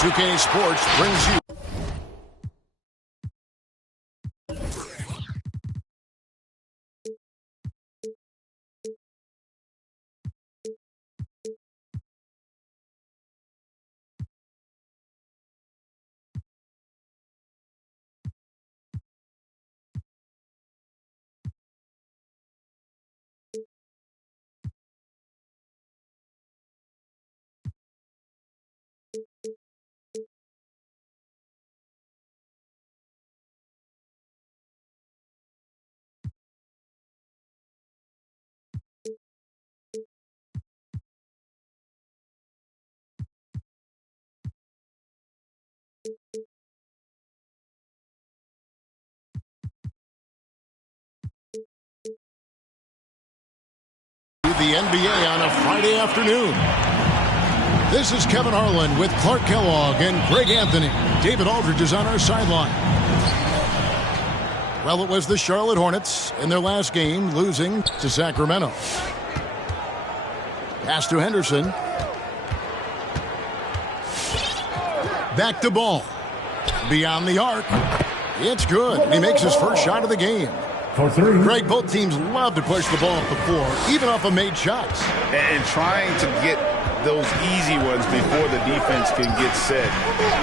2K Sports brings you the NBA on a Friday afternoon. This is Kevin Harlan with Clark Kellogg and Greg Anthony. David Aldridge is on our sideline. Well, it was the Charlotte Hornets in their last game, losing to Sacramento. Pass to Henderson. Back to ball. Beyond the arc. It's good. And he makes his first shot of the game. Greg, both teams love to push the ball up the floor, even off of made shots. And trying to get those easy ones before the defense can get set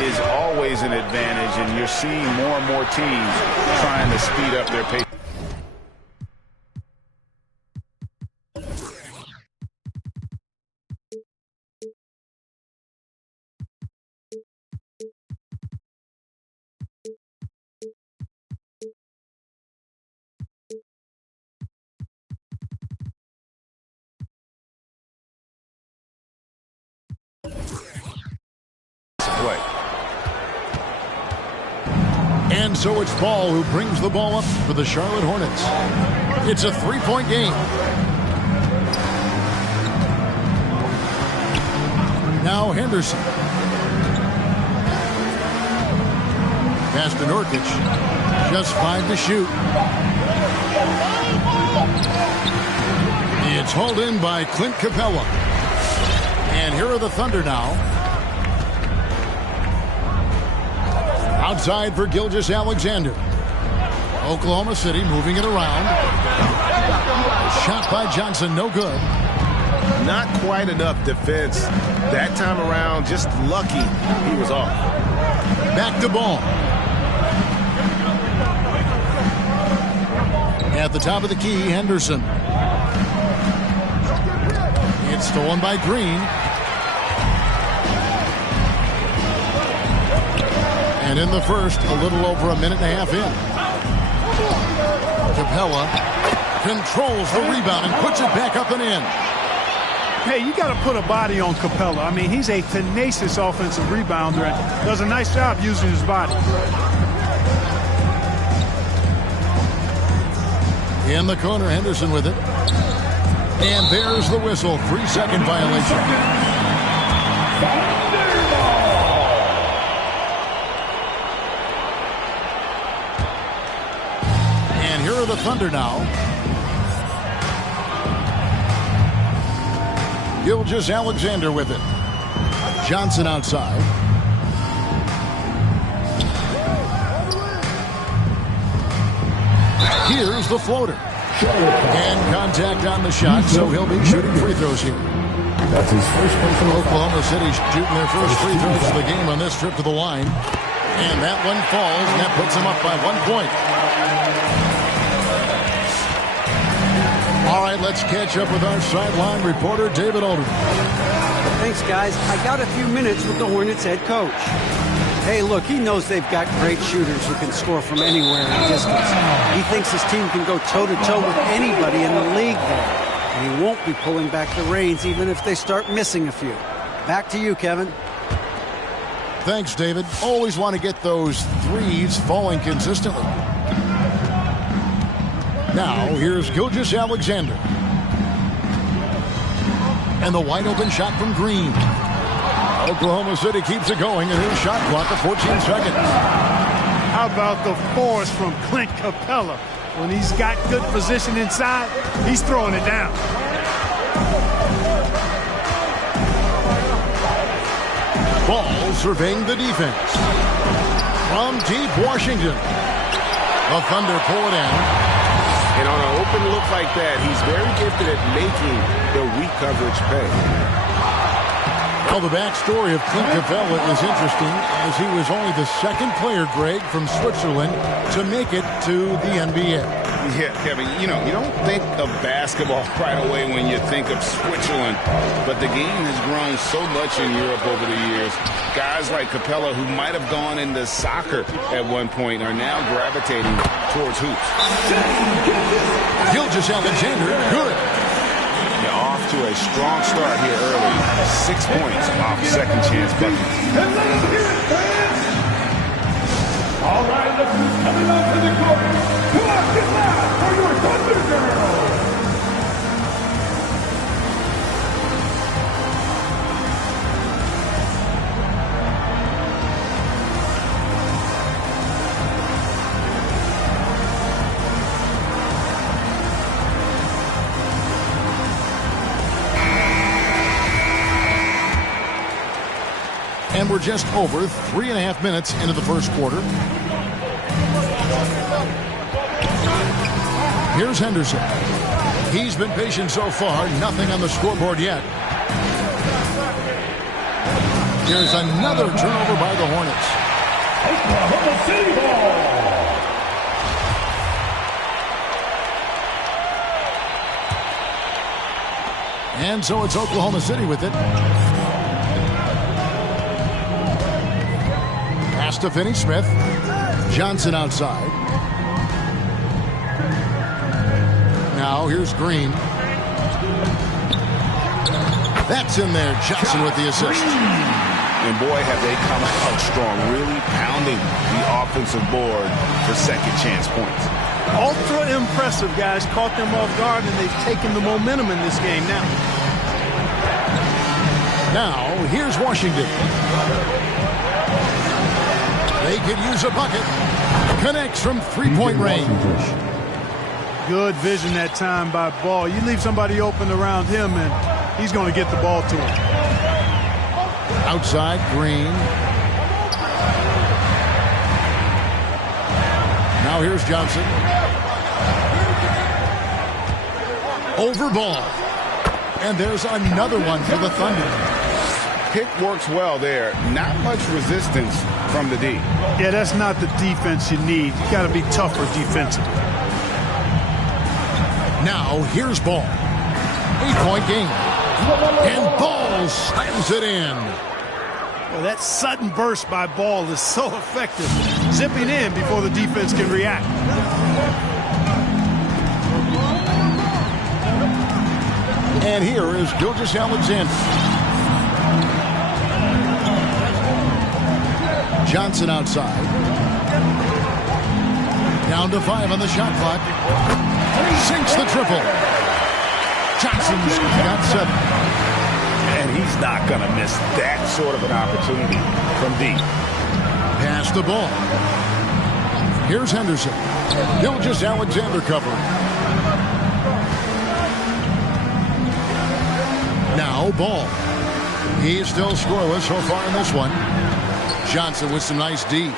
is always an advantage, and you're seeing more and more teams trying to speed up their pace. And so it's Ball who brings the ball up for the Charlotte Hornets. It's a three-point game. Now Henderson. Pass to Nurkic. Just 5 to shoot. It's hauled in by Clint Capella. And here are the Thunder now. Outside for Gilgeous-Alexander. Oklahoma City moving it around. Shot by Johnson, no good. Not quite enough defense that time around. Just lucky he was off. Back to Ball. At the top of the key, Henderson. It's stolen by Green. And in the first, a little over a minute and a half in. Capella controls the rebound and puts it back up and in. Hey, you got to put a body on Capella. I mean, he's a tenacious offensive rebounder and does a nice job using his body. In the corner, Henderson with it. And there's the whistle. 3-second violation. here are the Thunder now. Gilgeous-Alexander with it. Johnson outside. Here's the floater. And contact on the shot, so he'll be shooting free throws here. That's his first personal. Oklahoma City shooting their first free throws of the game on this trip to the line. And that one falls, and that puts them up by 1 point. All right, let's catch up with our sideline reporter, David Alden. Thanks, guys. I got a few minutes with the Hornets head coach. Hey, look, he knows they've got great shooters who can score from anywhere in distance. He thinks his team can go toe-to-toe with anybody in the league there. And he won't be pulling back the reins even if they start missing a few. Back to you, Kevin. Thanks, David. Always want to get those threes falling consistently. Now, here's Gilgeous-Alexander. And the wide-open shot from Green. Oklahoma City keeps it going, and here's shot clock at 14 seconds. How about the force from Clint Capella? When he's got good position inside, he's throwing it down. Ball surveying the defense. From deep Washington. The Thunder pull it in. And on an open look like that, he's very gifted at making the weak coverage pay. Well, the backstory of Clint Capella is interesting, as he was only the second player, Greg, from Switzerland to make it to the NBA. Yeah, Kevin, you don't think of basketball right away when you think of Switzerland, but the game has grown so much in Europe over the years. Guys like Capella, who might have gone into soccer at one point, are now gravitating towards hoops. Gilgeous-Alexander, good. Off to a strong start here early. 6 points off second chance buckets. All right, look who's coming onto the court. Come on, get loud for your Thunder Girls. And we're just over 3.5 minutes into the first quarter. Here's Henderson. He's been patient so far. Nothing on the scoreboard yet. Here's another turnover by the Hornets. Oklahoma City ball. And so it's Oklahoma City with it. Pass to Finney-Smith. Johnson outside. Now here's Green. That's in there. Johnson with the assist. And boy, have they come out strong, really pounding the offensive board for second chance points. Ultra impressive, guys. Caught them off guard, and they've taken the momentum in this game now. Now, here's Washington. They could use a bucket. Connects from three-point range. Good vision that time by Ball. You leave somebody open around him, and he's going to get the ball to him. Outside, Green. Now here's Johnson. Over Ball. And there's another one for the Thunder. Pick works well there. Not much resistance from the D. Yeah, that's not the defense you need. You got to be tougher defensively. Now here's Ball. 8-point game. And Ball slams it in. Well, that sudden burst by Ball is so effective. Zipping in before the defense can react. And here is Gilgeous-Alexander. Johnson outside. Down to 5 on the shot clock. Sinks the triple. Johnson's got 7. And he's not going to miss that sort of an opportunity from deep. Pass the ball. Here's Henderson. Gilgeous-Alexander covering. Now Ball. He's still scoreless so far in this one. Johnson with some nice D.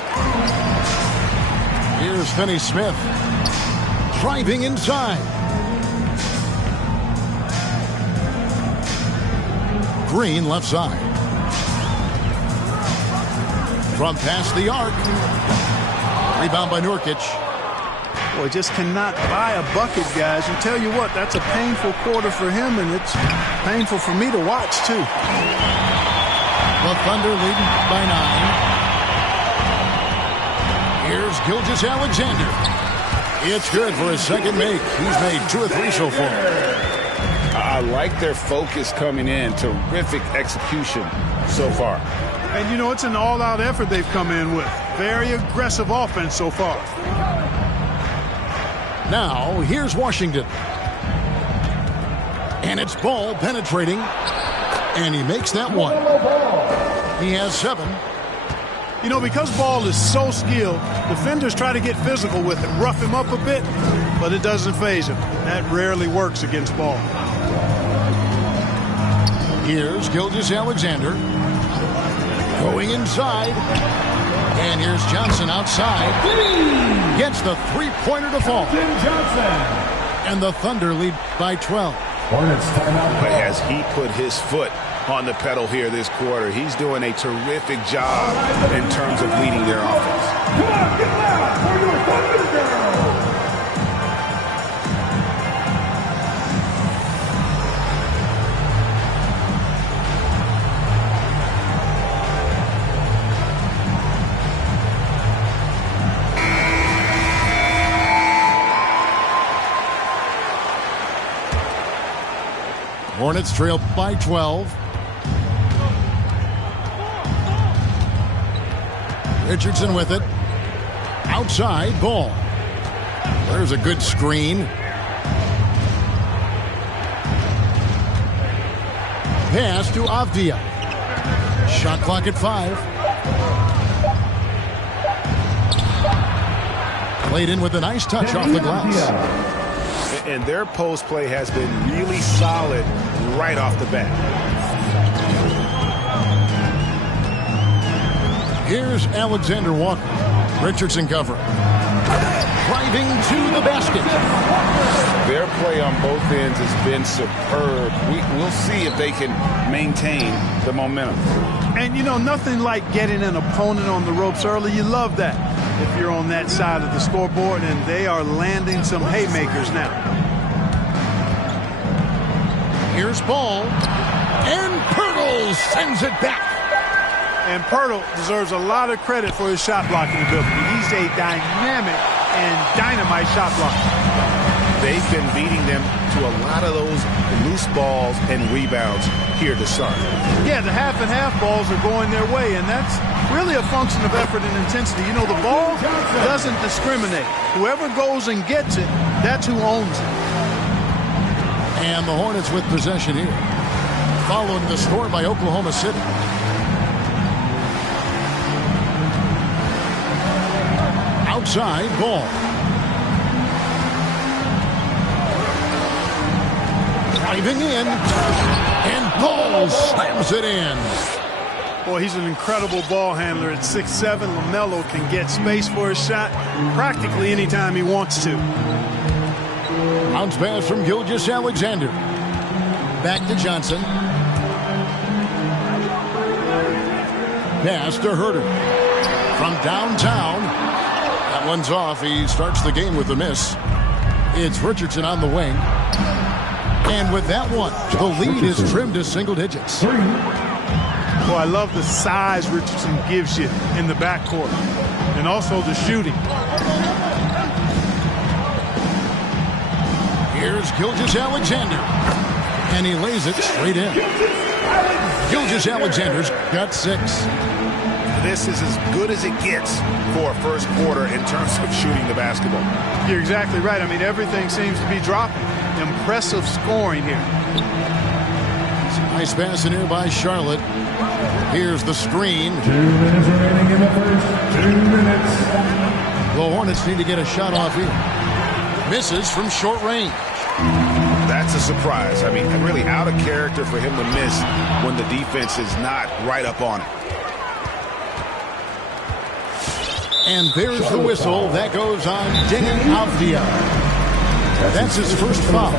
Here's Finney-Smith. Driving inside. Green left side. From past the arc. Rebound by Nurkic. Boy, just cannot buy a bucket, guys. And tell you what, that's a painful quarter for him, and it's painful for me to watch, too. The Thunder leading by 9. Here's Gilgeous-Alexander. It's good for his second make. He's made 2 or 3 so far. I like their focus coming in. Terrific execution so far. And, you know, it's an all-out effort they've come in with. Very aggressive offense so far. Now, here's Washington. And it's Ball penetrating. And he makes that one. He has 7. You know, because Ball is so skilled, defenders try to get physical with him, rough him up a bit, but it doesn't faze him. That rarely works against Ball. Here's Gilgeous-Alexander. Going inside. And here's Johnson outside. Gets the three-pointer to fall. And the Thunder lead by 12. Hornets timeout. But as he put his foot on the pedal here this quarter, he's doing a terrific job in terms of leading their offense. Come on, get loud for your Thunder girls. Hornets trail by 12. Richardson with it. Outside, Ball. There's a good screen. Pass to Avdia. Shot clock at 5. Played in with a nice touch off the glass. And their post play has been really solid right off the bat. Here's Alexander Walker. Richardson cover. Driving to the basket. Their play on both ends has been superb. We'll see if they can maintain the momentum. And, you know, nothing like getting an opponent on the ropes early. You love that if you're on that side of the scoreboard, and they are landing some haymakers now. Here's Ball. And Pirtle sends it back. And Pirtle deserves a lot of credit for his shot blocking ability. He's a dynamic and dynamite shot blocker. They've been beating them to a lot of those loose balls and rebounds here to start. Yeah, the half and half balls are going their way, and that's really a function of effort and intensity. You know, the ball doesn't discriminate. Whoever goes and gets it, that's who owns it. And the Hornets with possession here. Following the score by Oklahoma City. Outside, Ball. Driving in. And Ball slams it in. Boy, he's an incredible ball handler at 6'7". LaMelo can get space for his shot practically anytime he wants to. Bounce pass from Gilgeous-Alexander. Back to Johnson. Pass to Herter. From downtown. That one's off. He starts the game with a miss. It's Richardson on the wing. And with that one, the lead is trimmed to single digits. Boy, I love the size Richardson gives you in the backcourt. And also the shooting. Here's Gilgeous-Alexander. And he lays it straight in. Gilgeous-Alexander's got 6. This is as good as it gets for a first quarter in terms of shooting the basketball. You're exactly right. I mean, everything seems to be dropping. Impressive scoring here. Nice pass in here by Charlotte. Here's the screen. 2 minutes remaining in the first. 2 minutes. The Hornets need to get a shot off here. Misses from short range. That's a surprise. I mean, really out of character for him to miss when the defense is not right up on it. And there's the whistle. That goes on Denny Avdia. That's his first foul.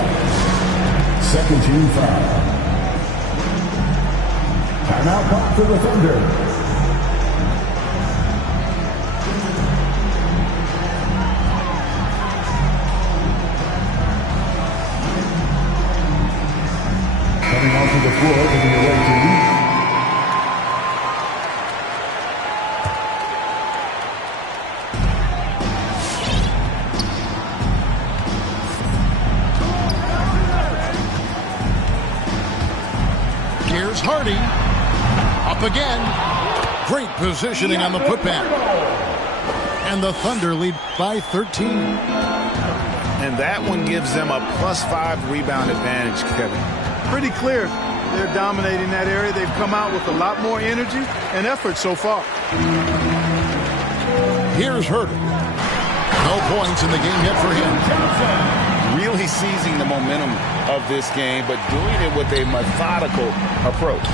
Second team foul. Timeout call for the Thunder. Coming onto the floor for the away team. Here's Hardy. Up again. Great positioning on the putback. And the Thunder lead by 13. And that one gives them a +5 rebound advantage, Kevin. Pretty clear. They're dominating that area. They've come out with a lot more energy and effort so far. Here's Herter. No points in the game yet for him. Really seizing the momentum of this game, but doing it with a methodical approach.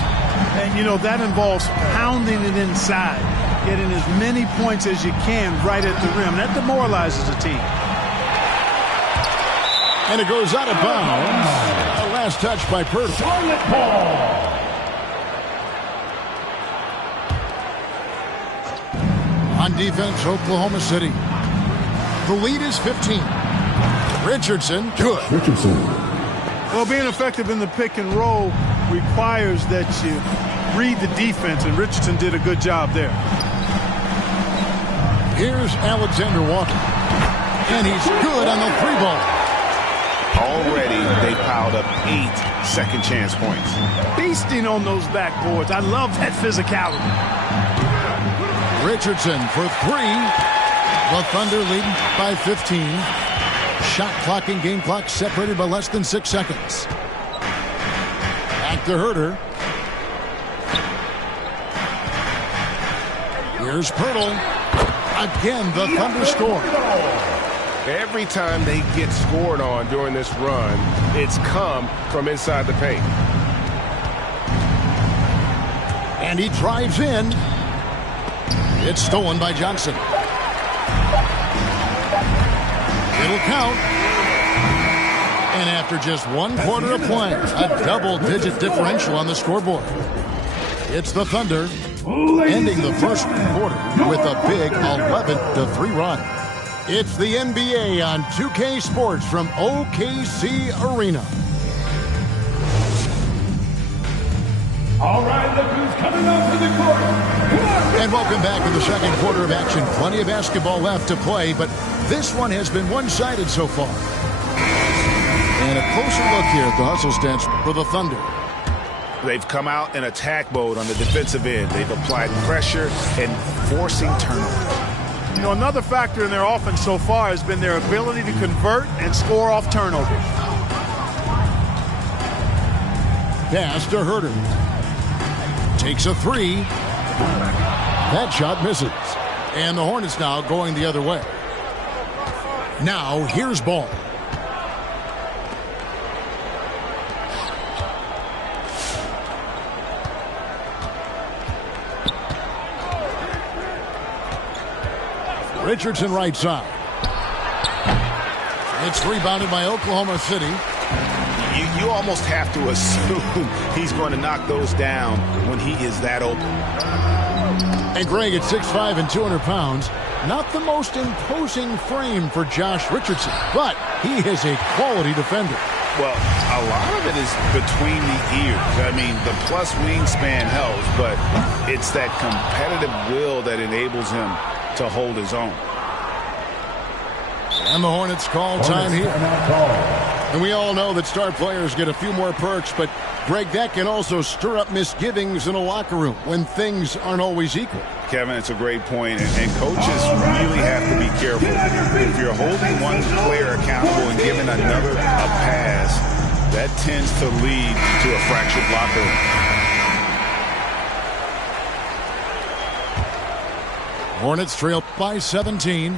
And, you know, that involves pounding it inside, getting as many points as you can right at the rim. That demoralizes a team. And it goes out of bounds. A last touch by Purdy. On defense, Oklahoma City. The lead is 15. Richardson, good. Well, being effective in the pick and roll requires that you read the defense, and Richardson did a good job there. Here's Alexander Walker. And he's good on the three ball. Already, they piled up 8 second chance points. Feasting on those backboards. I love that physicality. Richardson for 3. The Thunder leading by 15. Shot clock and game clock separated by less than 6 seconds. Back to Herter. Here's Pirtle. Again, the Thunder score. Every time they get scored on during this run, it's come from inside the paint. And he drives in. It's stolen by Johnson. It'll count. And after just 1 quarter of play, a double-digit differential on the scoreboard. It's the Thunder ending the first quarter with a big 11-3 run. It's the NBA on 2K Sports from OKC Arena. All right, look who's coming onto the court. And welcome back to the second quarter of action. Plenty of basketball left to play, but this one has been one-sided so far. And a closer look here at the hustle stats for the Thunder. They've come out in attack mode on the defensive end. They've applied pressure and forcing turnovers. You know, another factor in their offense so far has been their ability to convert and score off turnovers. Pass to Herter. Takes a 3. That shot misses. And the Hornets now going the other way. Now, here's Ball. Richardson right side. It's rebounded by Oklahoma City. You almost have to assume he's going to knock those down when he is that open. And Greg at 6'5" and 200 pounds. Not the most imposing frame for Josh Richardson, but he is a quality defender. Well, a lot of it is between the ears. I mean, the plus wingspan helps, but it's that competitive will that enables him to hold his own. And the Hornets call time here. And we all know that star players get a few more perks, but Greg, that can also stir up misgivings in a locker room when things aren't always equal. Kevin, it's a great point, and coaches really have to be careful. If you're holding one player accountable and giving another a pass, that tends to lead to a fractured locker room. Hornets trail by 17.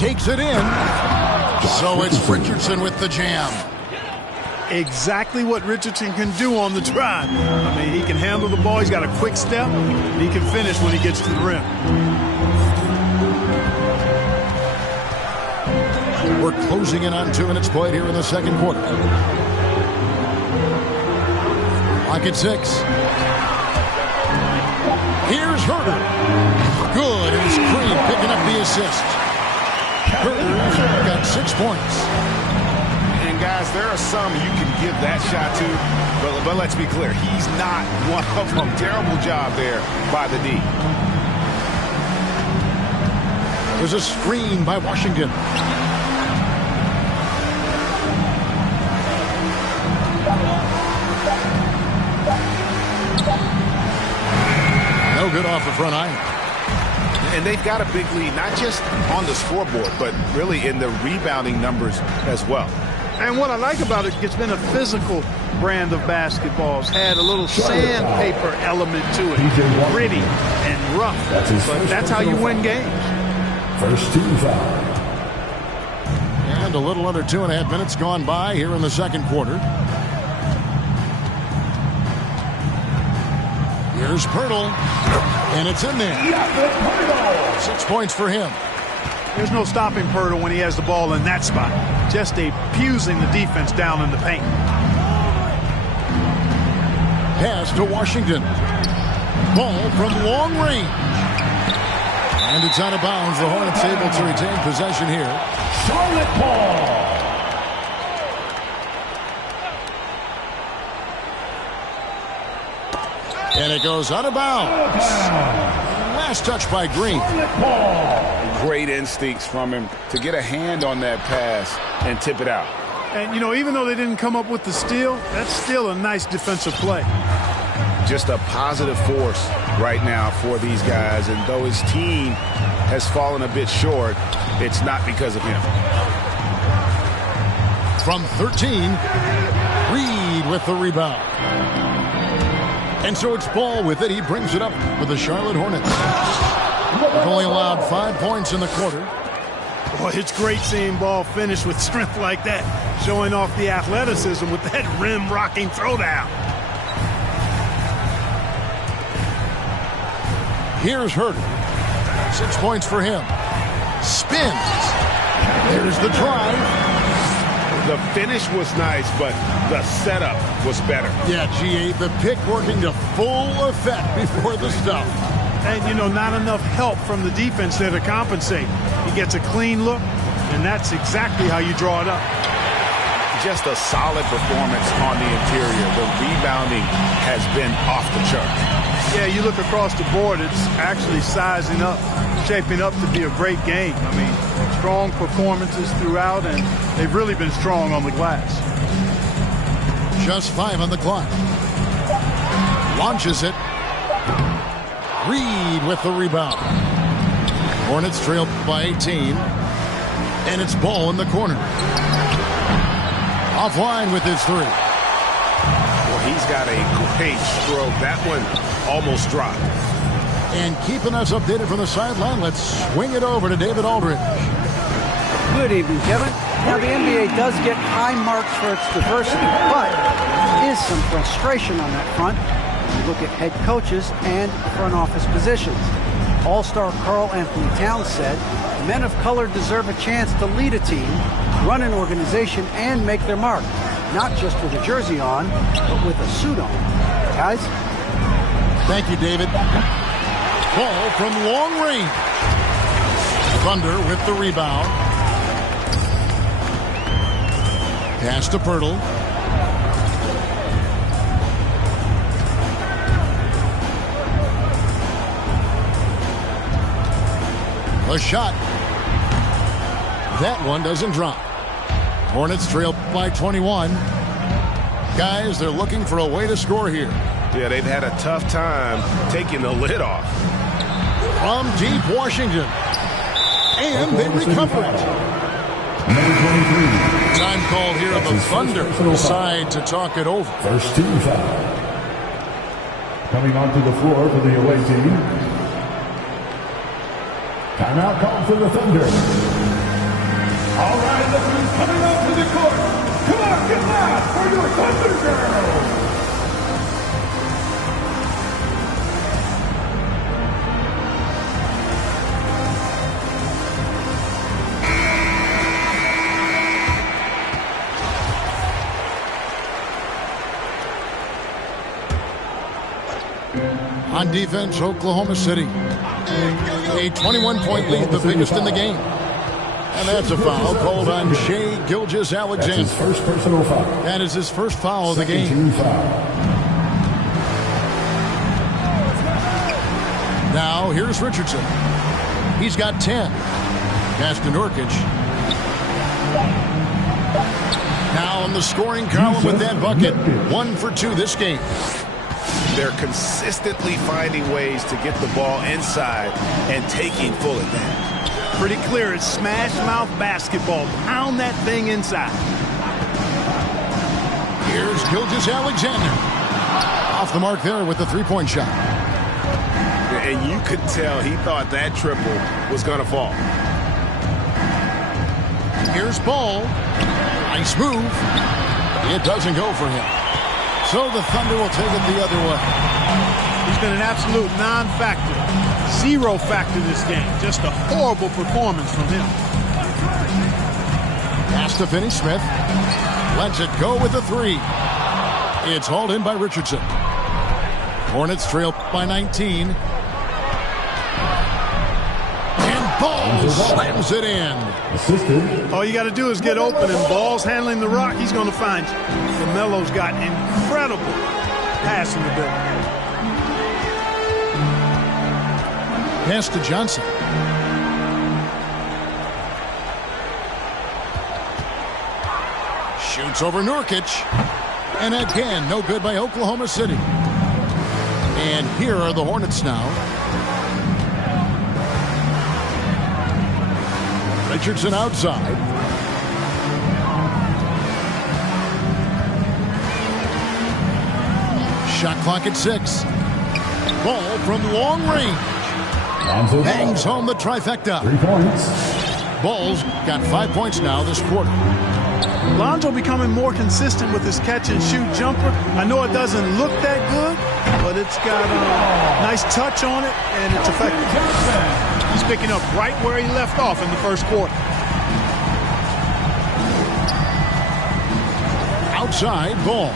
takes it in. So it's Richardson with the jam. Exactly what Richardson can do on the drive. I mean, he can handle the ball. He's got a quick step. And he can finish when he gets to the rim. We're closing in on 2 minutes played here in the second quarter. Clock at 6. Here's Herter. Good, and it's Green picking up the assist. Herter's got 6 points. And guys, there are some you can give that shot to, but let's be clear, he's not one of them. Terrible job there by the D. There's a screen by Washington. No good off the front iron. And they've got a big lead, not just on the scoreboard, but really in the rebounding numbers as well. And what I like about it, it's been a physical brand of basketball. It's had a little sandpaper element to it. Gritty and rough. But that's how you win games. First team foul. And a little under 2.5 minutes gone by here in the second quarter. Here's Pirtle, and it's in there. 6 points for him. There's no stopping Pirtle when he has the ball in that spot. Just abusing the defense down in the paint. Pass to Washington. Ball from long range. And it's out of bounds. The Hornets able to retain possession here. Charlotte ball. And it goes out of bounds. Last touch by Green. Great instincts from him to get a hand on that pass and tip it out. And, you know, even though they didn't come up with the steal, that's still a nice defensive play. Just a positive force right now for these guys. And though his team has fallen a bit short, it's not because of him. From 13, Reed with the rebound. And so it's Ball with it. He brings it up for the Charlotte Hornets. They've only allowed 5 points in the quarter. Boy, it's great seeing Ball finish with strength like that, showing off the athleticism with that rim-rocking throwdown. Here's Herter. 6 points for him. Spins. There's the drive. The finish was nice, but the setup was better. Yeah, G8, the pick working to full effect before the stuff. And, you know, not enough help from the defense there to compensate. He gets a clean look, and that's exactly how you draw it up. Just a solid performance on the interior. The rebounding has been off the chart. Yeah, you look across the board, it's actually sizing up, shaping up to be a great game. I mean, strong performances throughout, and they've really been strong on the glass. Just 5 on the clock. Launches it. Reed with the rebound. Hornets trail by 18. And it's Ball in the corner. Offline with his 3. Well, he's got a great stroke. That one almost dropped. And keeping us updated from the sideline, let's swing it over to David Aldridge. Good evening, Kevin. Now, the NBA does get high marks for its diversity, but there is some frustration on that front when you look at head coaches and front office positions. All-star Karl Anthony Towns said, men of color deserve a chance to lead a team, run an organization, and make their mark, not just with a jersey on, but with a suit on. Guys? Thank you, David. Ball from long range. Thunder with the rebound. Pass to Pirtle. A shot. That one doesn't drop. Hornets trail by 21. Guys, they're looking for a way to score here. Yeah, they've had a tough time taking the lid off. From deep Washington. And they recover it. Time called here on the Thunder side to talk it over. First team foul. Coming onto the floor for the away team. Timeout called for the Thunder. All right, look who's coming out to the court. Come on, get loud for your Thunder Girls. On defense, Oklahoma City. A 21-point lead, the biggest in the game. And that's a foul called on Shai Gilgeous-Alexander. That's his first personal foul. That is his first foul of the game. Team foul. Now, here's Richardson. He's got 10. Pass to Nurkic. Now on the scoring column with that bucket. 1 for 2 this game. They're consistently finding ways to get the ball inside and taking full advantage. Pretty clear. It's smash mouth basketball. Pound that thing inside. Here's Gilgeous-Alexander. Off the mark there with the three-point shot. And you could tell he thought that triple was going to fall. Here's Ball. Nice move. It doesn't go for him. So the Thunder will take it the other way. He's been an absolute non-factor. Zero factor this game. Just a horrible performance from him. Pass to Finney-Smith. Lets it go with the three. It's hauled in by Richardson. Hornets trail by 19. And Ball slams it in. Assisted. All you got to do is get open, and Ball's handling the rock. He's going to find you. LaMelo's got incredible passing ability. Pass to Johnson. Shoots over Nurkic. And again, no good by Oklahoma City. And here are the Hornets now. Richardson outside. Shot clock at 6. Ball from long range. Bangs home the trifecta. 3 points. Ball's got 5 points now this quarter. Lonzo becoming more consistent with his catch-and-shoot jumper. I know it doesn't look that good, but it's got a nice touch on it, and it's effective. He's picking up right where he left off in the first quarter. Outside, Ball.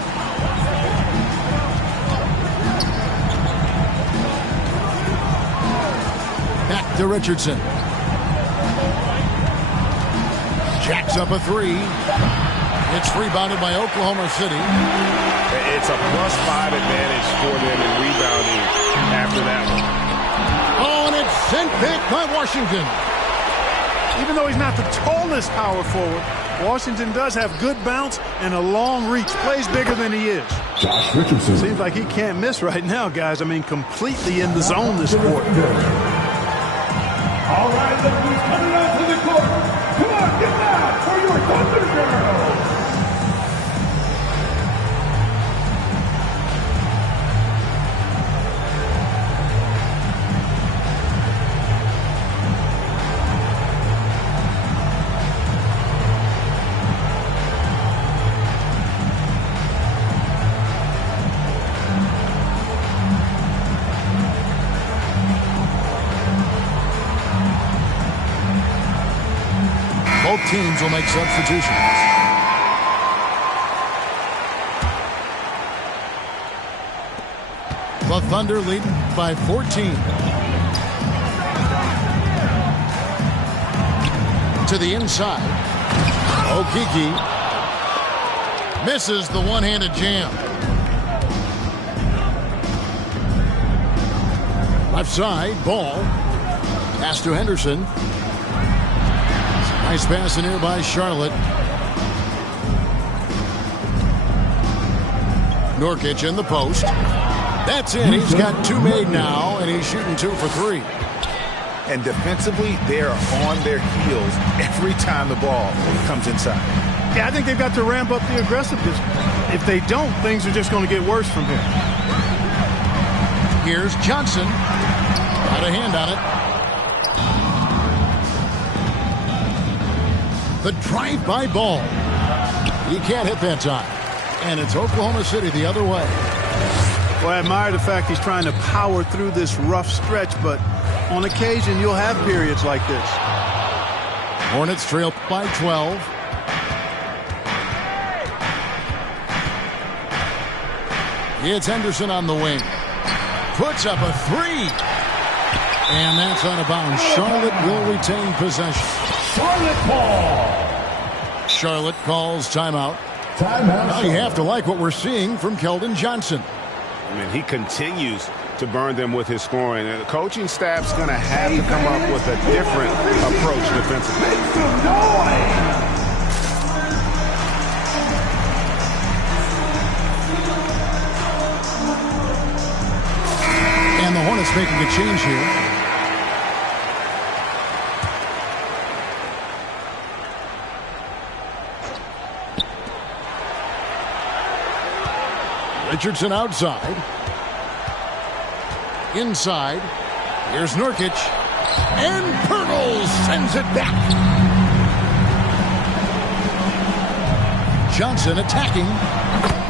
Back to Richardson. Jacks up a three. It's rebounded by Oklahoma City. It's a +5 advantage for them in rebounding after that one. Oh, and it's sent back by Washington. Even though he's not the tallest power forward, Washington does have good bounce and a long reach. Plays bigger than he is. Josh Richardson. Seems like he can't miss right now, guys. I mean, completely in the zone this quarter. All right, look who's coming out to the court. Come on, get loud for your Thunder Girls. Both teams will make substitutions. The Thunder leading by 14. To the inside. Okeke misses the one-handed jam. Left side, Ball. Pass to Henderson. Nice pass in here by Charlotte. Nurkic in the post. That's in. He's got 2 made now, and he's shooting 2 for 3. And defensively, they are on their heels every time the ball comes inside. Yeah, I think they've got to ramp up the aggressiveness. If they don't, things are just going to get worse from here. Here's Johnson. Got a hand on it. The drive-by ball. He can't hit that time. And it's Oklahoma City the other way. Well, I admire the fact he's trying to power through this rough stretch, but on occasion you'll have periods like this. Hornets trail by 12. It's Henderson on the wing. Puts up a three. And that's out of bounds. Charlotte will retain possession. Charlotte ball. Charlotte calls timeout. Timeout. Now you have to like what we're seeing from Keldon Johnson. I mean, he continues to burn them with his scoring. And the coaching staff's going to have to come up with a different approach defensively. Make some noise. And the Hornets making a change here. Richardson outside. Inside. Here's Nurkic. And Pirtle sends it back. Johnson attacking.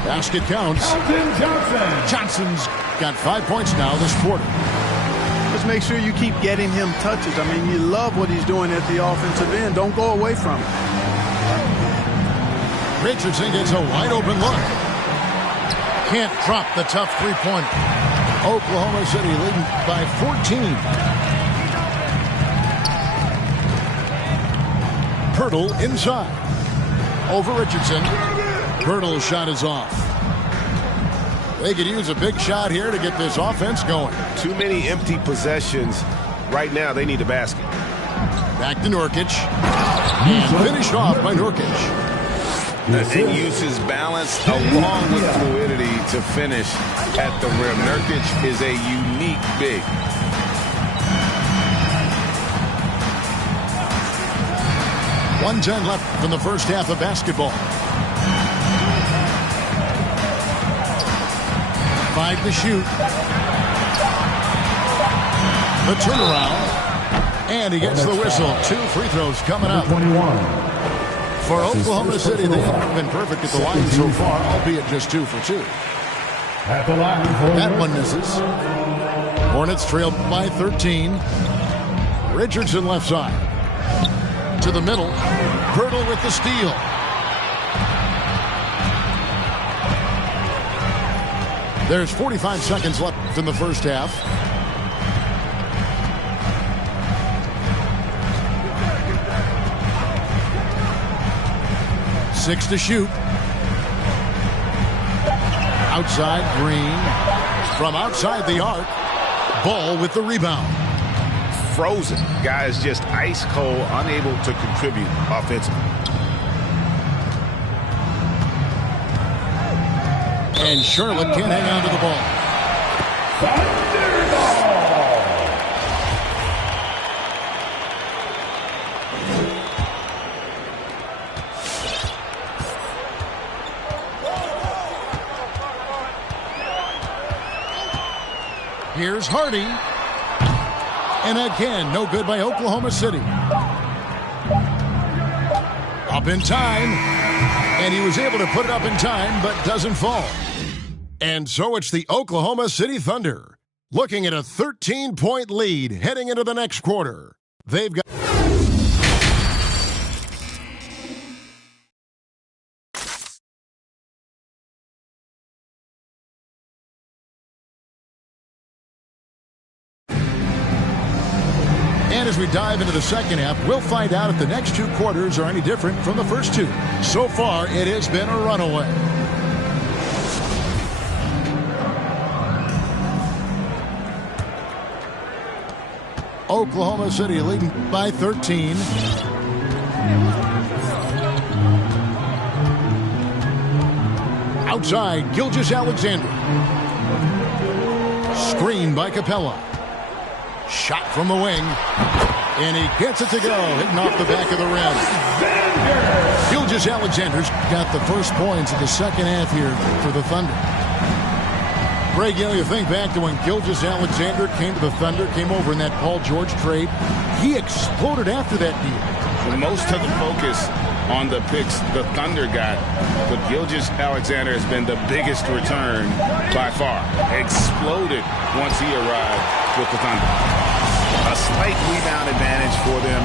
Basket counts. Johnson's got 5 points now this quarter. Just make sure you keep getting him touches. I mean, you love what he's doing at the offensive end. Don't go away from it. Richardson gets a wide open look. Can't drop the tough three-pointer. Oklahoma City leading by 14. Pirtle inside. Over Richardson. Pirtle's shot is off. They could use a big shot here to get this offense going. Too many empty possessions. Right now, they need a basket. Back to Nurkic. And finished off by Nurkic. And uses balance along with fluidity to finish at the rim. Nurkic is a unique big. .110 left from the first half of basketball. 5 to shoot. The turnaround. And he gets the whistle. 2 free throws coming up. 21. For Oklahoma City, they have been perfect at the line so far, albeit just 2 for 2. At the line for That one misses. Hornets trail by 13. Richardson left side. To the middle. Pirtle with the steal. There's 45 seconds left in the first half. Six to shoot. Outside Green. From outside the arc. Ball with the rebound. Frozen. Guys just ice cold, unable to contribute offensively. And Charlotte can't hang on to the ball. Here's Hardy. And again, no good by Oklahoma City. Up in time. And he was able to put it up in time, but doesn't fall. And so it's the Oklahoma City Thunder looking at a 13-point lead heading into the next quarter. They've got... And as we dive into the second half, we'll find out if the next 2 quarters are any different from the first 2. So far, it has been a runaway. Oklahoma City leading by 13. Outside, Gilgeous-Alexander. Screen by Capella. Shot from the wing. And he gets it to go, hitting off the back of the rim. Gilgeous-Alexander's got the first points of the second half here for the Thunder. Greg, you think back to when Gilgeous-Alexander came to the Thunder, came over in that Paul George trade. He exploded after that deal. Most of the focus on the picks the Thunder got, but Gilgeous-Alexander has been the biggest return by far. Exploded once he arrived with the Thunder. A slight rebound advantage for them.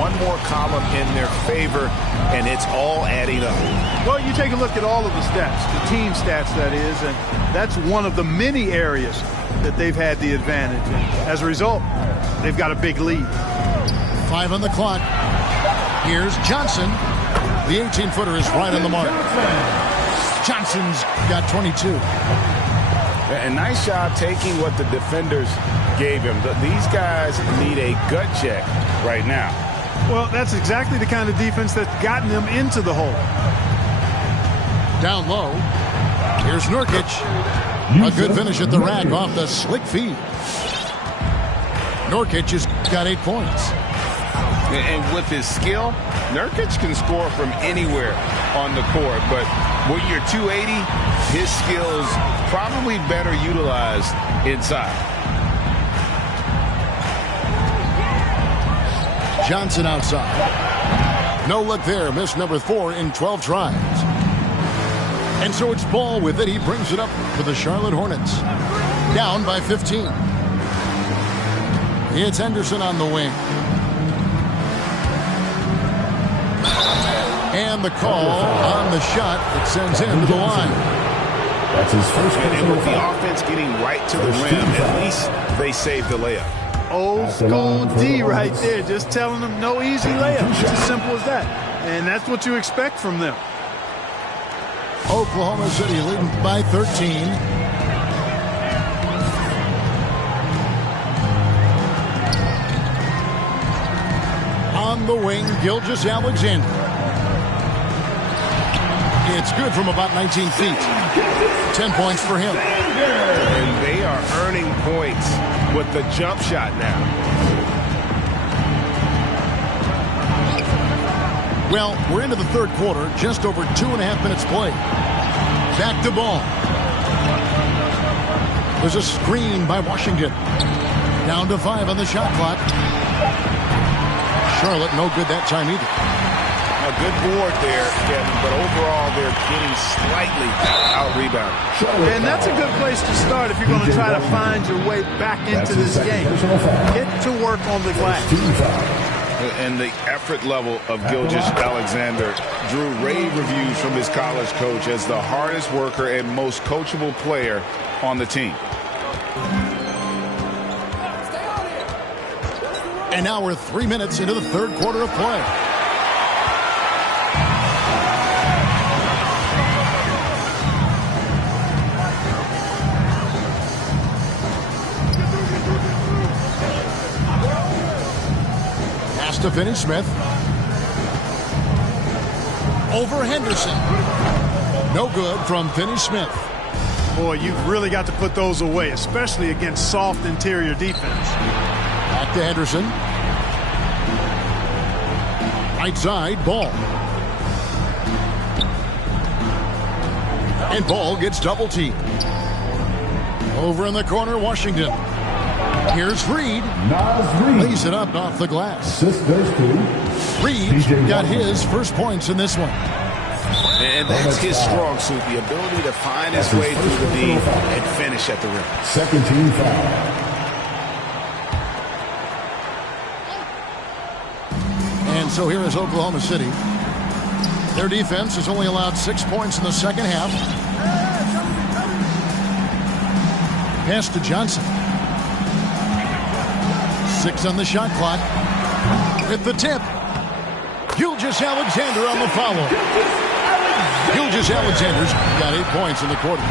One more column in their favor, and it's all adding up. Well, you take a look at all of the stats, the team stats, that is, and that's one of the many areas that they've had the advantage. And as a result, they've got a big lead. 5 on the clock. Here's Johnson. The 18-footer is right on the mark. Johnson's got 22. And nice job taking what the defenders gave him. These guys need a gut check right now. Well, that's exactly the kind of defense that's gotten them into the hole. Down low. Here's Nurkic. A good finish at the rack off the slick feed. Nurkic has got 8 points. And with his skill, Nurkic can score from anywhere on the court. But when you're 280, his skills probably better utilized inside. Johnson outside. No look there. Missed number 4 in 12 tries. And so it's Ball with it. He brings it up for the Charlotte Hornets. Down by 15. It's Henderson on the wing. And the call on the shot that sends him to the line. That's his first. And with the offense getting right to the rim, at least they saved the layup. Old school D right there, just telling them no easy layup. It's as simple as that. And that's what you expect from them. Oklahoma City leading by 13. On the wing, Gilgeous-Alexander. It's good from about 19 feet. 10 points for him. And they are earning points with the jump shot now. Well, we're into the third quarter, just over 2.5 minutes played. Back to Ball. There's a screen by Washington. Down to 5 on the shot clock. Charlotte no good that time either. A good board there, Kevin, but overall they're getting slightly out-rebounded. And that's a good place to start if you're going to try to find your way back into this game. Get to work on the glass. And the effort level of Gilgeous-Alexander drew rave reviews from his college coach as the hardest worker and most coachable player on the team. And now we're 3 minutes into the third quarter of play. To Finney-Smith. Over Henderson. No good from Finney-Smith. Boy, you've really got to put those away, especially against soft interior defense. Back to Henderson. Right side, Ball. And Ball gets double teamed. Over in the corner, Washington. Here's Reed. Lays it up off the glass. Reed got his first points in this one. And that's his strong suit, the ability to find his way through the D and finish at the rim. Second team foul. And so here is Oklahoma City. Their defense has only allowed 6 points in the second half. Pass to Johnson. 6 on the shot clock. With the tip. Gilgeous-Alexander on the follow. Gilgeous-Alexander's got 8 points in the quarter.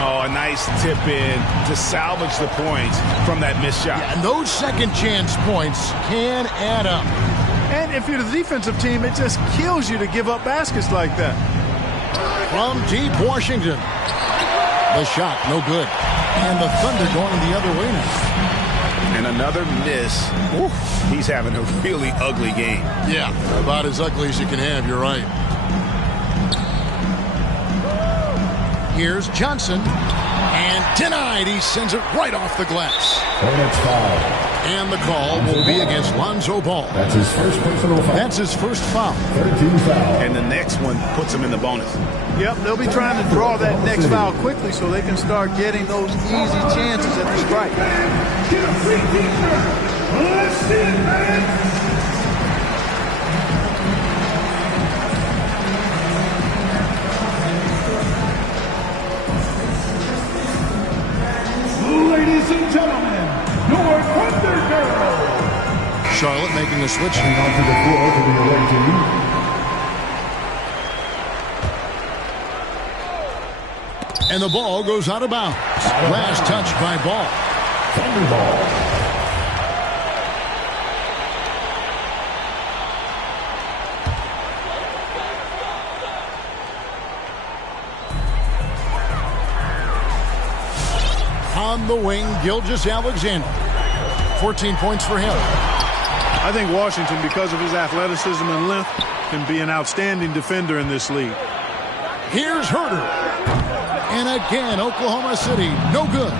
Oh, a nice tip in to salvage the points from that missed shot. Yeah, and those second chance points can add up. And if you're the defensive team, it just kills you to give up baskets like that. From deep Washington. The shot, no good. And the Thunder going the other way now. And another miss. Oof, he's having a really ugly game. Yeah, about as ugly as you can have, you're right. Here's Johnson. And denied. He sends it right off the glass. Hornets foul. And the call will be against Lonzo Ball. That's his first personal foul. That's his first foul. 13 foul. And the next one puts him in the bonus. Yep, they'll be trying to draw that next foul quickly so they can start getting those easy chances at the strike. Get a free t-shirt. Let's see it, man. Ladies and gentlemen, your Thunder Girl. Charlotte making the switch. Onto the floor for the away team. And the ball goes out of bounds. Last touch by Ball. Thunder ball. On the wing, Gilgeous-Alexander. 14 points for him. I think Washington, because of his athleticism and length, can be an outstanding defender in this league. Here's Herter. And again, Oklahoma City, no good.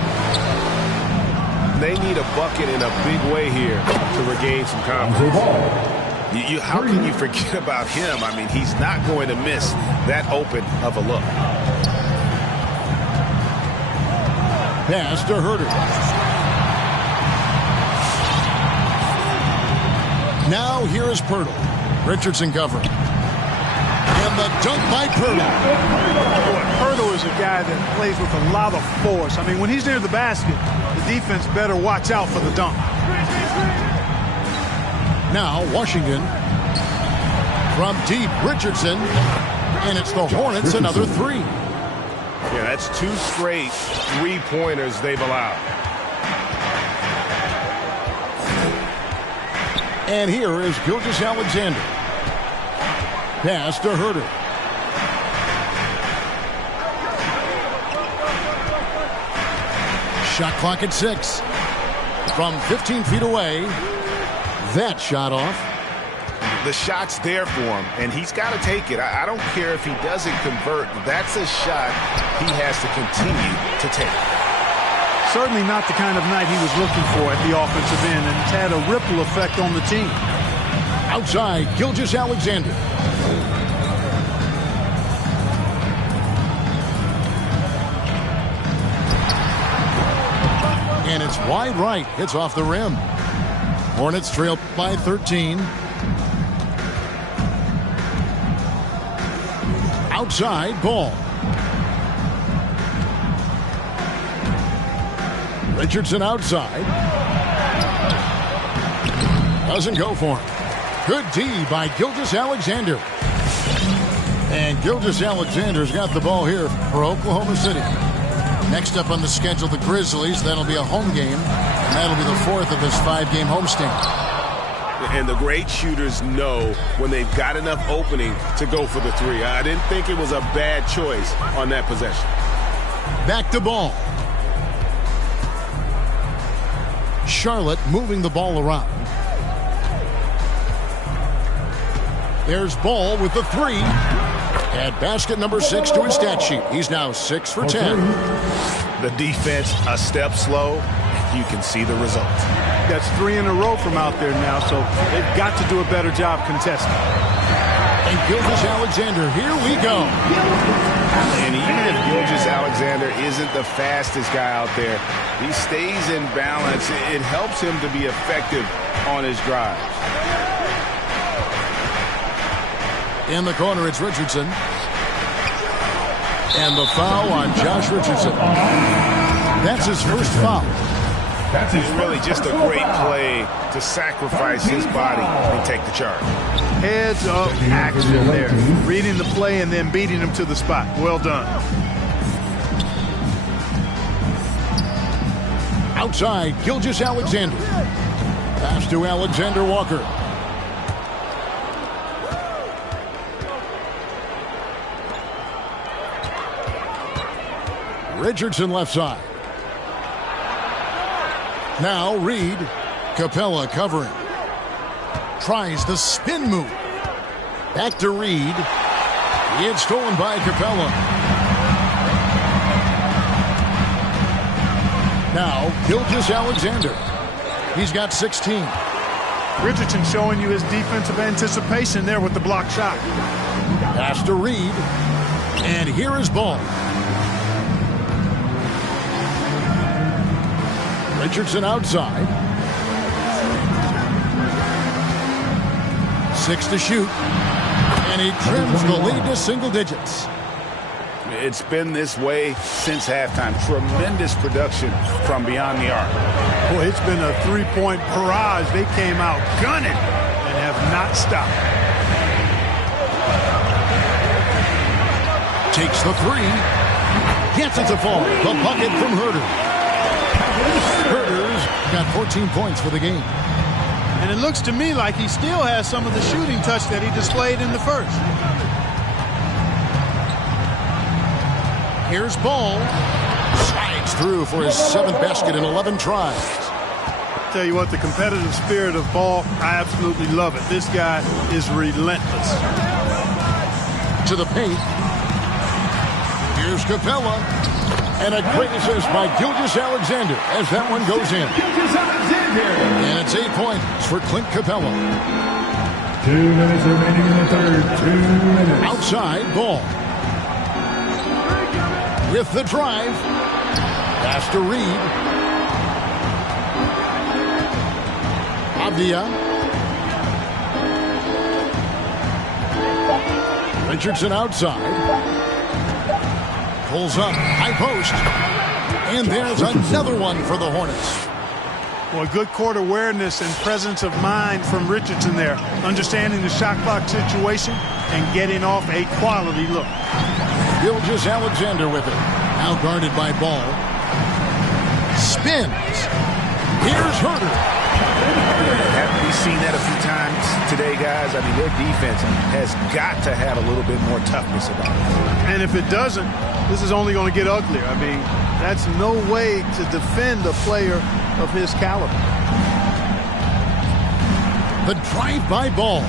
They need a bucket in a big way here to regain some confidence. How can you forget about him? I mean, he's not going to miss that open of a look. Pass to Herter. Now here is Pirtle. Richardson covering. And the dunk by Pirtle. Pirtle is a guy that plays with a lot of force. I mean, when he's near the basket, the defense better watch out for the dunk. Now Washington from deep. Richardson. And it's the Hornets, another three. Yeah, that's 2 straight three-pointers they've allowed. And here is Gilgeous-Alexander. Pass to Herter. Shot clock at 6. From 15 feet away. That shot off. The shot's there for him, and he's got to take it. I don't care if he doesn't convert. That's a shot he has to continue to take. Certainly not the kind of night he was looking for at the offensive end, and it's had a ripple effect on the team. Outside, Gilgeous-Alexander. And it's wide right. It's off the rim. Hornets trail by 13. Outside, Ball. Richardson outside. Doesn't go for him. Good D by Gilgeous-Alexander. And Gilgeous-Alexander's got the ball here for Oklahoma City. Next up on the schedule, the Grizzlies. That'll be a home game, and that'll be the 4th of his 5-game homestand. And the great shooters know when they've got enough opening to go for the 3. I didn't think it was a bad choice on that possession. Back to Ball. Charlotte moving the ball around. There's Ball with the 3. Add basket number 6 to his stat sheet. He's now 6 for 10. The defense a step slow. You can see the result. That's 3 in a row from out there now, so they've got to do a better job contesting. And Gilgeous-Alexander, here we go. And even if Gilgeous-Alexander isn't the fastest guy out there, he stays in balance. It helps him to be effective on his drives. In the corner, it's Richardson. And the foul on Josh Richardson. That's his first foul. That's really just a great play to sacrifice his body and take the charge. Heads up action there. Reading the play and then beating him to the spot. Well done. Outside, Gilgeous-Alexander. Pass to Alexander Walker. Richardson left side. Now Reed. Capella covering. Tries the spin move. Back to Reed. It's stolen by Capella. Now Gilgeous-Alexander. He's got 16. Richardson showing you his defensive anticipation there with the block shot. Pass to Reed. And here is Ball. Richardson outside. 6 to shoot. And he trims the lead to single digits. It's been this way since halftime. Tremendous production from beyond the arc. Boy, it's been a three-point barrage. They came out gunning and have not stopped. Takes the three. Gets it to fall. The bucket from Herter. Herter's got 14 points for the game. And it looks to me like he still has some of the shooting touch that he displayed in the first. Here's Ball. Slides through for his 7th basket in 11 tries. Tell you what, the competitive spirit of Ball, I absolutely love it. This guy is relentless. To the paint. Here's Capella. And a great assist by Gilgeous-Alexander as that one goes in. And it's 8 points for Clint Capella. 2 minutes remaining in the third. 2 minutes. Outside, Ball. With the drive. Pass to Reed. Avdia. Richardson outside. Pulls up. High post. And there's another one for the Hornets. Boy, good court awareness and presence of mind from Richardson there. Understanding the shot clock situation and getting off a quality look. Gilgeous-Alexander with it. Now guarded by Ball. Spins. Here's Herter. Haven't we seen that a few times today, guys? I mean, their defense has got to have a little bit more toughness about it. And if it doesn't, this is only going to get uglier. I mean, that's no way to defend a player of his caliber. The drive by Ball.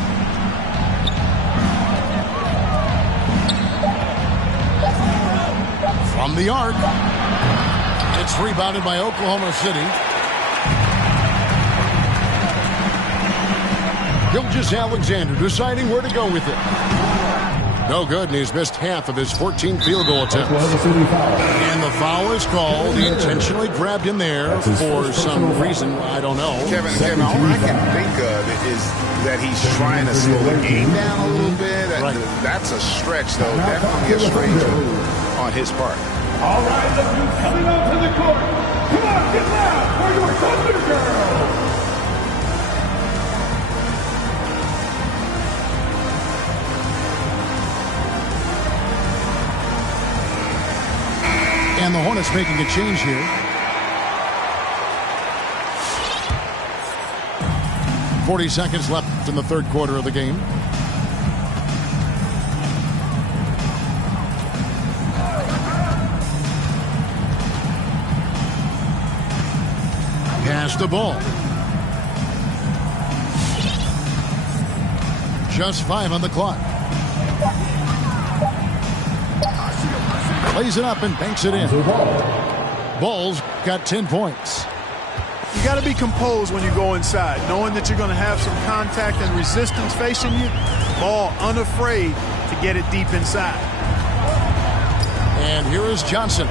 From the arc. It's rebounded by Oklahoma City. Gilgeous-Alexander deciding where to go with it. No good, and he's missed half of his 14 field goal attempts. And the foul is called. He intentionally grabbed him there for some reason. I don't know. Kevin, all I can think of is that he's trying to slow the game down a little bit. Right. That's a stretch, though. Definitely a strange move on his part. All right, look who's coming onto the court. Come on, get loud for your Thunder Girls. And the Hornets making a change here. .40 seconds left in the third quarter of the game. Pass the ball. Just 5 on the clock. Plays it up and banks it in. Ball's got 10 points. You got to be composed when you go inside, knowing that you're going to have some contact and resistance facing you. Ball unafraid to get it deep inside. And here is Johnson.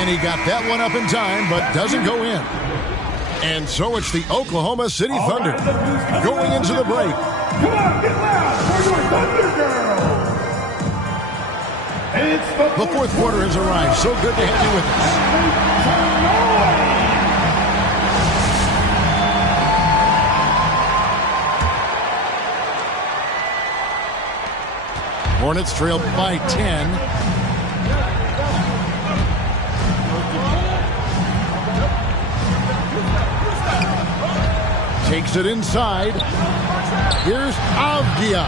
And he got that one up in time, but doesn't go in. And so it's the Oklahoma City Thunder going into the break. Come on, get loud for your Thunder Girls. It's The fourth quarter has arrived. So good to have you with us. Hornets trailed by 10. Takes it inside. Here's Avdia.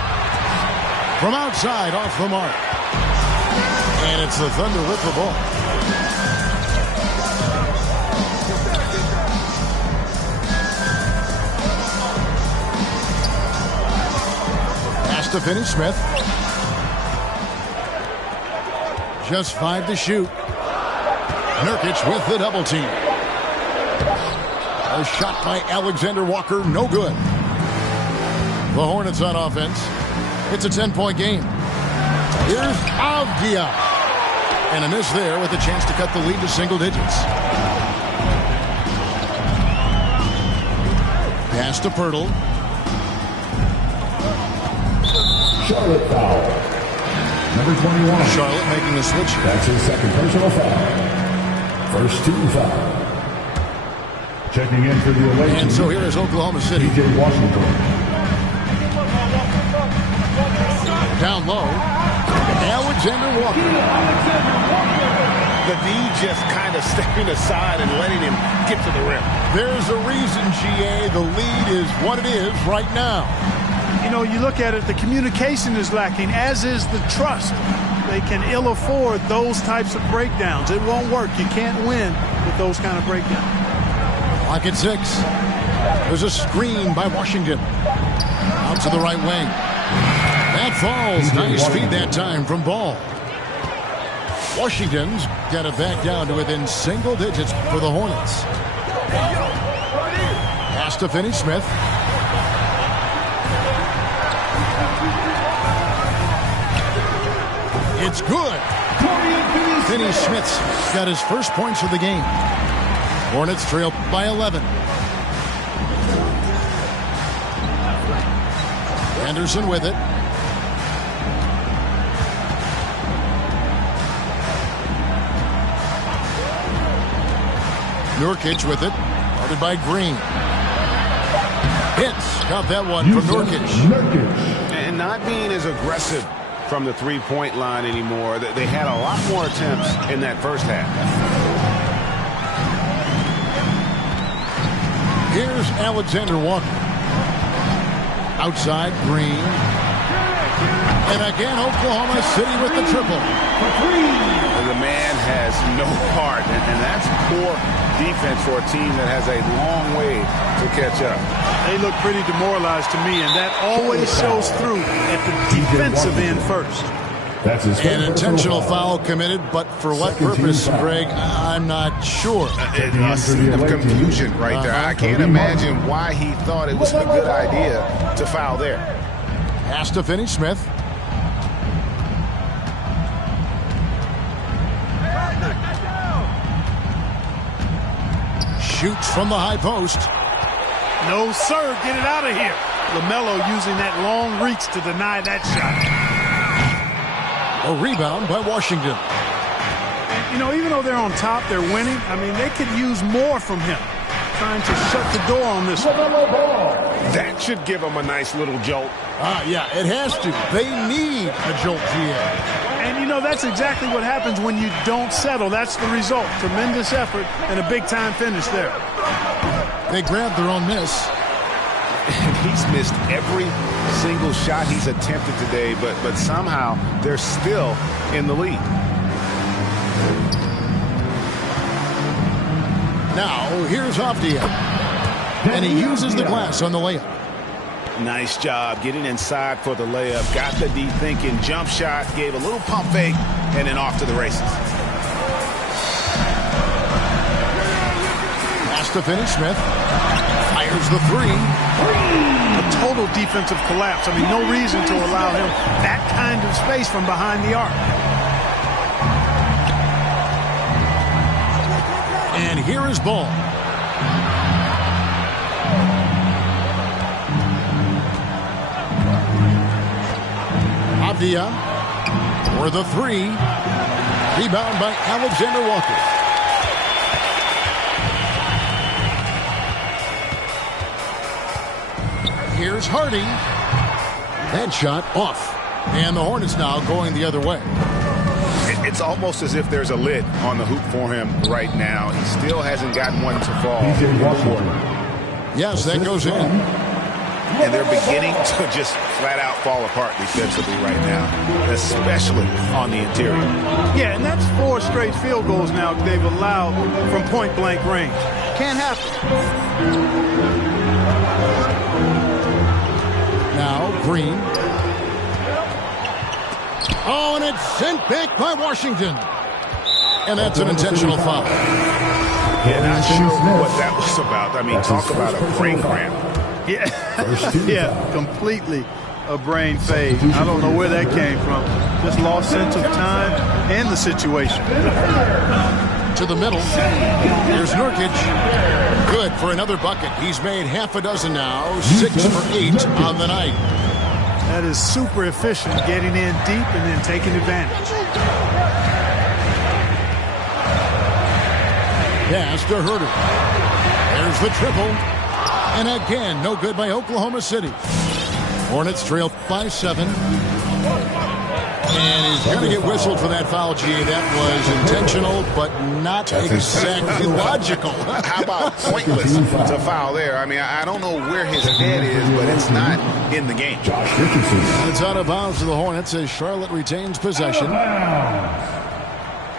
From outside, off the mark. And it's the Thunder with the ball. Pass to Finney-Smith. Just 5 to shoot. Nurkic with the double team. A shot by Alexander Walker, no good. The Hornets on offense. It's a 10-point game. Here's Avdia. And a miss there with a chance to cut the lead to single digits. Pass to Pirtle. Charlotte foul. Number 21. Charlotte making the switch. That's his second personal foul. First team foul. Checking in for the away team. And so here is Oklahoma City. DJ Washington. Down low. Alexander Walker. The D just kind of stepping aside and letting him get to the rim. There's a reason, GA. The lead is what it is right now. You know, you look at it, the communication is lacking, as is the trust. They can ill afford those types of breakdowns. It won't work. You can't win with those kind of breakdowns. Clock at 6. There's a screen by Washington. Out to the right wing. That falls. Nice feed that time from Ball. Washington's got it back down to within single digits for the Hornets. Pass to Finney-Smith. It's good. Finney-Smith's got his first points of the game. Hornets trail by 11. Anderson with it. Nurkic with it. Guarded by Green. Hits. Got that one from Nurkic. And not being as aggressive from the three-point line anymore. They had a lot more attempts in that first half. Here's Alexander Walker. Outside, Green. And again, Oklahoma City with the triple. The man has no heart, and that's poor defense for a team that has a long way to catch up. They look pretty demoralized to me, and that always shows through at the defensive end first. That's his An intentional foul committed, but for what purpose, Greg, I'm not sure. A scene of confusion right there. I can't imagine why he thought it was a good idea to foul there. Pass to Finney-Smith. Shoots from the high post. No, sir. Get it out of here. LaMelo using that long reach to deny that shot. A rebound by Washington. You know, even though they're on top, they're winning. I mean, they could use more from him. Trying to shut the door on this one. That should give them a nice little jolt. Yeah, it has to. They need a jolt, GA. And, you know, that's exactly what happens when you don't settle. That's the result. Tremendous effort and a big-time finish there. They grabbed their own miss. He's missed every single shot he's attempted today, but somehow they're still in the lead. Now, here's Avdia. And he uses the glass on the layup. Nice job getting inside for the layup. Got the D thinking, jump shot, gave a little pump fake, and then off to the races. Pass to Finney-Smith. Fires the three. A total defensive collapse. I mean, no reason to allow him that kind of space from behind the arc. And here is Ball. Avdia for the three. Rebound by Alexander Walker. Here's Hardy. That shot off. And the Hornets now going the other way. It's almost as if there's a lid on the hoop for him right now. He still hasn't gotten one to fall. Yes, that goes in. And they're beginning to just flat out fall apart defensively right now, especially on the interior. Yeah, and that's 4 straight field goals now they've allowed from point-blank range. Can't happen. Now, Green. Oh, and it's sent back by Washington. And that's an intentional foul. Yeah, not sure what that was about. I mean, talk about a brain cramp. Yeah, completely a brain fade. I don't know where that came from. Just lost sense of time and the situation. To the middle. Here's Nurkic. Good for another bucket. He's made half a dozen now. 6 for 8 on the night. That is super efficient, getting in deep and then taking advantage. Pass to Herter. There's the triple. And again, no good by Oklahoma City. Hornets trail by 7. And he's going to get whistled for that foul, G. That was intentional, but not exactly logical. How about pointless to foul there? I mean, I don't know where his head is, but it's not in the game. It's out of bounds to the Hornets as Charlotte retains possession.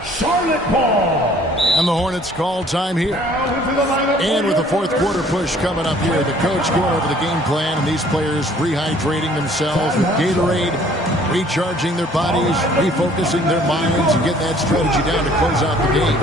Charlotte ball. And the Hornets call time here. And with the fourth quarter push coming up here, the coach going over the game plan, and these players rehydrating themselves with Gatorade, recharging their bodies, refocusing their minds, and getting that strategy down to close out the game.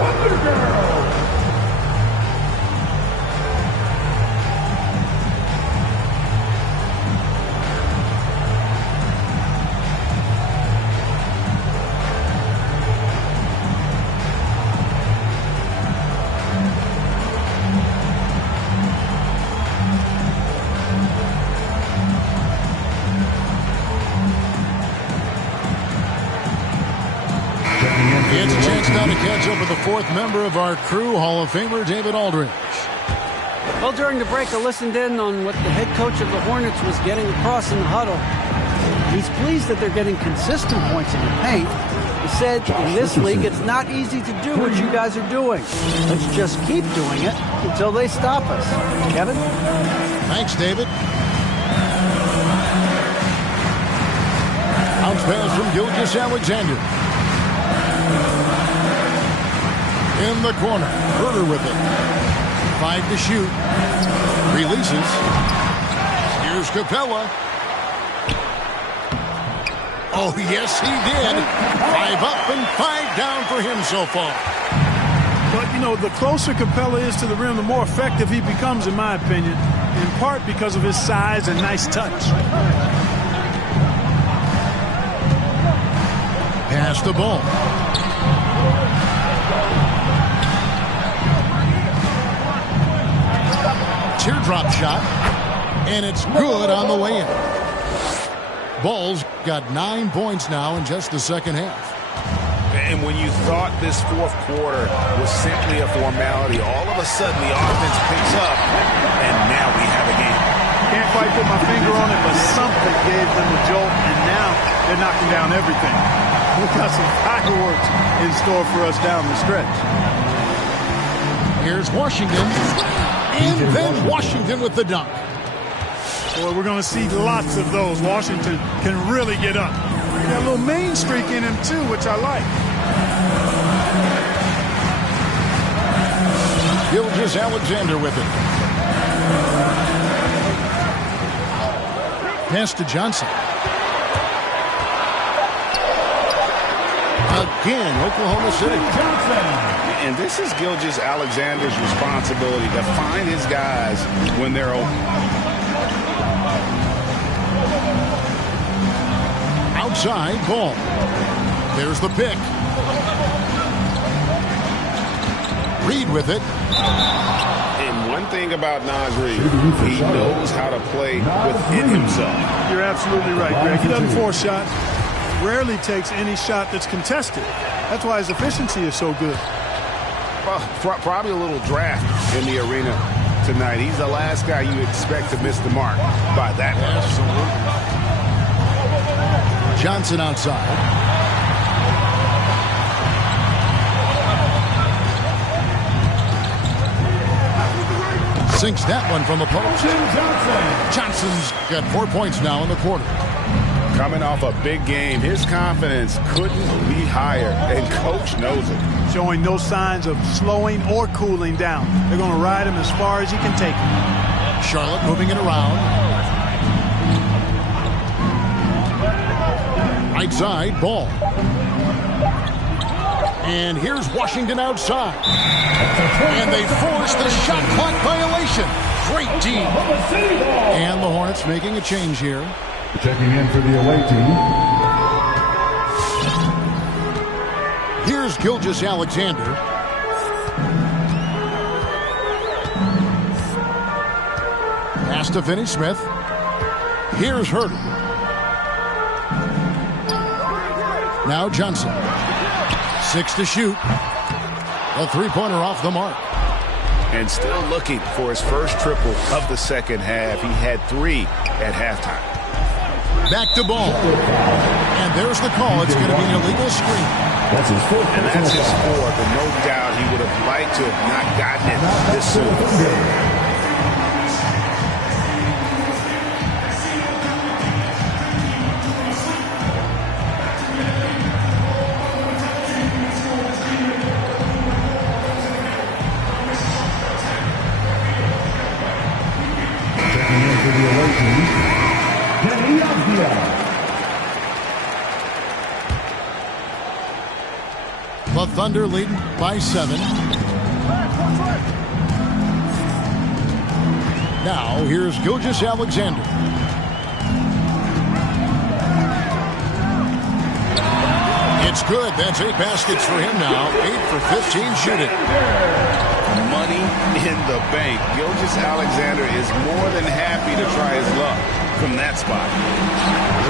It's a chance now to catch up with the fourth member of our crew, Hall of Famer David Aldridge. Well, during the break, I listened in on what the head coach of the Hornets was getting across in the huddle. He's pleased that they're getting consistent points in the paint. He said, in this league, it's not easy to do what you guys are doing. Let's just keep doing it until they stop us. Kevin? Thanks, David. Bounce pass from Gilgeous-Alexander. In the corner, Herter with it. 5 to shoot. Releases. Here's Capella. Oh, yes, he did. 5 up and 5 down for him so far. But, you know, the closer Capella is to the rim, the more effective he becomes, in my opinion, in part because of his size and nice touch. Pass the ball. Teardrop shot, and it's good on the way in. Ball's got 9 points now in just the second half. And when you thought this fourth quarter was simply a formality, all of a sudden the offense picks up, and now we have a game. Can't quite put my finger on it, but something gave them a jolt, and now they're knocking down everything. We've got some fireworks in store for us down the stretch. Here's Washington. And then Washington with the dunk. Boy, we're going to see lots of those. Washington can really get up. Got a little main streak in him, too, which I like. Gilgeous-Alexander with it. Pass to Johnson. Again, Oklahoma City. And this is Gilgeous-Alexander's responsibility to find his guys when they're open. Outside ball. There's the pick. Reed with it. And one thing about Naz Reid, he knows how to play within himself. You're absolutely right, Greg. He doesn't force shots. Rarely takes any shot that's contested. That's why his efficiency is so good. Probably a little draft in the arena tonight. He's the last guy you expect to miss the mark by that much. Absolutely. Johnson outside. Sinks that one from the post. Johnson's got 4 points now in the quarter. Coming off a big game, his confidence couldn't be higher, and coach knows it. Showing no signs of slowing or cooling down. They're going to ride him as far as he can take him. Charlotte moving it around. Right side, ball. And here's Washington outside. And they force the shot clock violation. Great team. And the Hornets making a change here. Checking in for the away team. Here's Gilgeous-Alexander. Pass to Finney-Smith. Here's Herter. Now Johnson. 6 to shoot. A three-pointer off the mark. And still looking for his first triple of the second half. He had 3 at halftime. Back to ball. And there's the call. It's going to be an illegal screen. That's his fourth. And that's his fourth. And no doubt he would have liked to have not gotten it this soon. The Thunder leading by 7. Now here's Gilgeous-Alexander. It's good. That's 8 baskets for him now. 8 for 15 shooting. Money in the bank. Gilgeous-Alexander is more than happy to try his luck from that spot.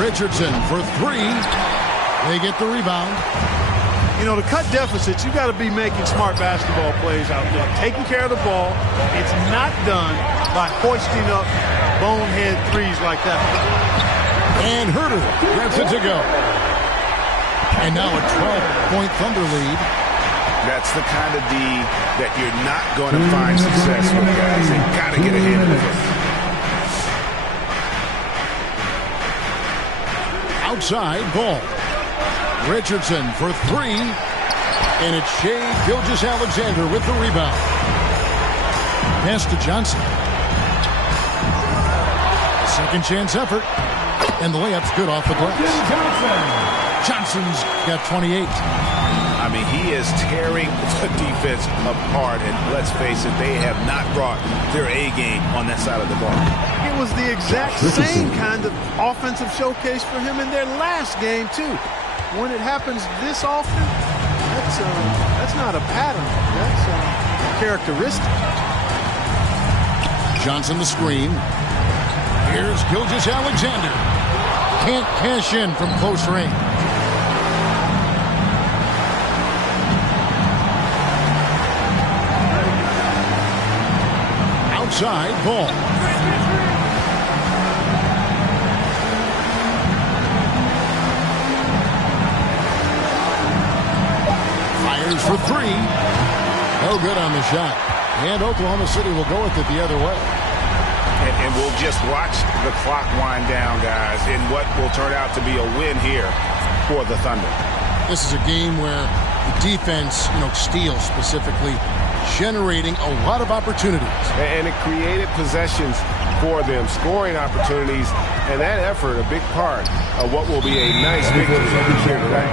Richardson for 3. They get the rebound. You know, to cut deficits, you got to be making smart basketball plays out there. Taking care of the ball. It's not done by hoisting up bonehead threes like that. And Herter gets it to go. And now a 12-point Thunder lead. That's the kind of D that you're not going to find success with, guys. They got to get ahead of it. Outside ball. Richardson for 3. And it's Shai Gilgeous-Alexander with the rebound. Pass to Johnson. Second chance effort. And the layup's good off the glass. Johnson's got 28. I mean, he is tearing the defense apart. And let's face it, they have not brought their A game on that side of the ball. It was the exact same kind of offensive showcase for him in their last game, too. When it happens this often, that's not a pattern. That's a characteristic. Johnson the screen. Here's Gilgeous-Alexander. Can't cash in from close range. Outside ball. For 3. No good on the shot. And Oklahoma City will go with it the other way. And we'll just watch the clock wind down, guys, in what will turn out to be a win here for the Thunder. This is a game where the defense, steals specifically, generating a lot of opportunities. And it created possessions for them, scoring opportunities, and that effort a big part of what will be a nice victory here tonight.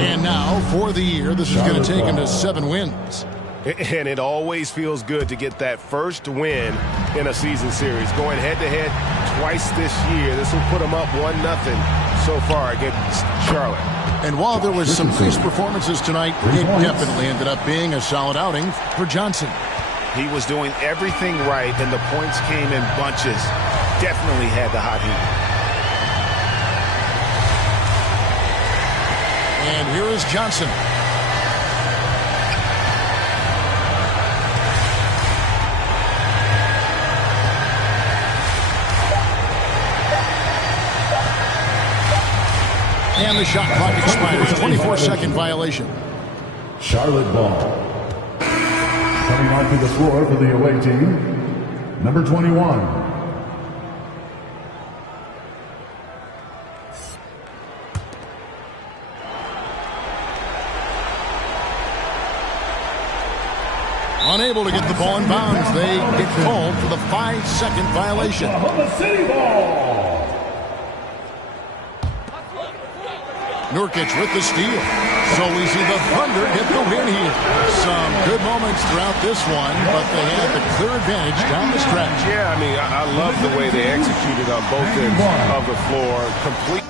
And now, for the year, this is going to take him to 7 wins. And it always feels good to get that first win in a season series. Going head-to-head twice this year, this will put them up 1-0 so far against Charlotte. And while there was some nice performances tonight, it definitely ended up being a solid outing for Johnson. He was doing everything right, and the points came in bunches. Definitely had the hot heat. And here is Johnson. And the shot clock expires. 24-second violation. Charlotte ball. Coming onto the floor for the away team, number 21. Unable to get the ball in bounds. They get called for the 5-second violation. Oklahoma City ball. Nurkic with the steal. So we see the Thunder get the win here. Some good moments throughout this one, but they had the clear advantage down the stretch. Yeah, I mean, I love the way they executed on both ends of the floor. Complete.